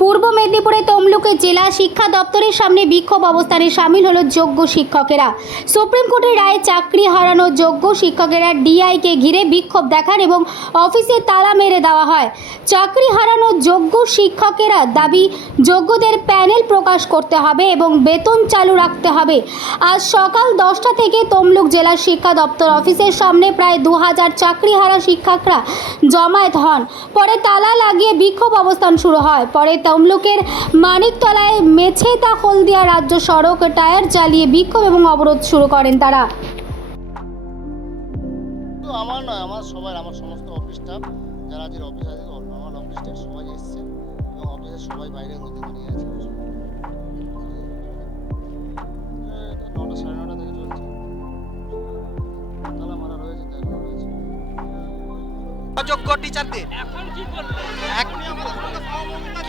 পূর্ব মেদিনীপুরে তমলুকে জেলা শিক্ষা দপ্তরের সামনে বিক্ষোভ অবস্থানে সামিল হলো যোগ্য শিক্ষকেরা। সুপ্রিম কোর্টের রায়ে চাকরি হারানো যোগ্য শিক্ষকেরা ডিআইকে ঘিরে বিক্ষোভ দেখান এবং অফিসে তালা মেরে দেওয়া হয়। চাকরি হারানো যোগ্য শিক্ষকেরা দাবি যোগ্যদের প্যানেল প্রকাশ করতে হবে এবং বেতন চালু রাখতে হবে। আজ সকাল 10টা থেকে তমলুক জেলা শিক্ষা দপ্তর অফিসের সামনে প্রায় 2000 চাকরিহারা শিক্ষকরা জমায়েত হন। পরে তালা লাগিয়ে বিক্ষোভ অবস্থান শুরু হয়। পরে তমলুকের মানিকতলায় মেছেতা হলদিয়া রাজ্য সড়ক টায়ার জ্বালিয়ে বিক্ষোভ এবং অবরোধ শুরু করেন তারা। আমার নয়, আমার সমস্ত অফিস স্টাফ যারা আজকের অফিস আছে, আমার অফিস স্টাফ সবাই এসছে এবং অফিসের সবাই বাইরে হতে নিয়ে আছে। 9টা 9:30 থেকে চলছে, তালা মারা রয়েছে, তালা রয়েছে। অযোগ্য টিচারদের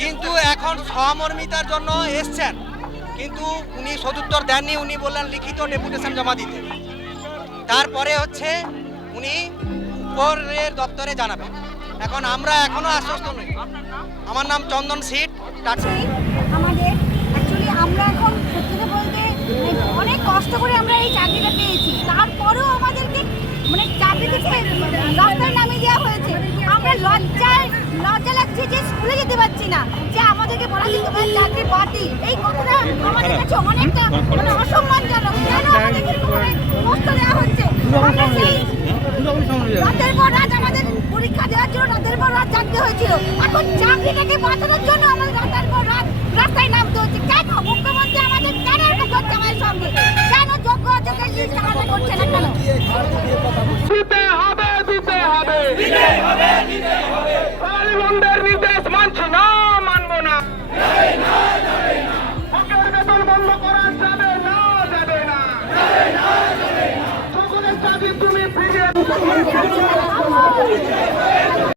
কিন্তু এখন সহমর্মিতার জন্য এসছেন, কিন্তু উনি সদুত্তর দেননি। উনি বললেন লিখিত ডেপুটেশন জমা দিতে, তারপরে হচ্ছে উনি উপরের দপ্তরে জানাবেন। এখন আমরা এখনো আশ্বস্ত নই। আমার নাম চন্দন সিট। আমাদের অ্যাকচুয়ালি আমরা এখন সত্যি বলতে অনেক কষ্ট করে আমরা এই চাকরিটা পেয়েছি, তারপরেও আমাদেরকে চাকরি থেকে রাস্তায় নামিয়ে দেওয়া হয়েছে। আমরা লজ্জা লাগছে যে স্কুলে যেতে পারছি না, যে আমাদেরকে বলা যে তোমার চাকরি বাতিল। এই কথাটা আমাদের কাছে অনেকটা অসম্মানজনক। কেন আমাদেরকে কষ্ট দেওয়া হচ্ছে? আমরা সেই রাতের পর রাত আমাদের পরীক্ষা দেওয়ার জন্য রাতের পর রাত জাগতে হয়েছিল। এখন চাকরিটাকে বাঁচানোর জন্য আমাদের রাতের পর রাত রাস্তায় নামতে হচ্ছে। কেন মুখ্যমন্ত্রী আমাদের কেন এরকম করছে আমাদের সঙ্গে? কেন যোগ্য অযোগ্যের লিস্ট আমাদের করছে না কেন? কালীবন্ধের নির্দেশ মানছি না, মানবো না। হকের বেতন বন্ধ করা যাবে না, যাবে না। সকলের চাকরি তুমি ফিরিয়ে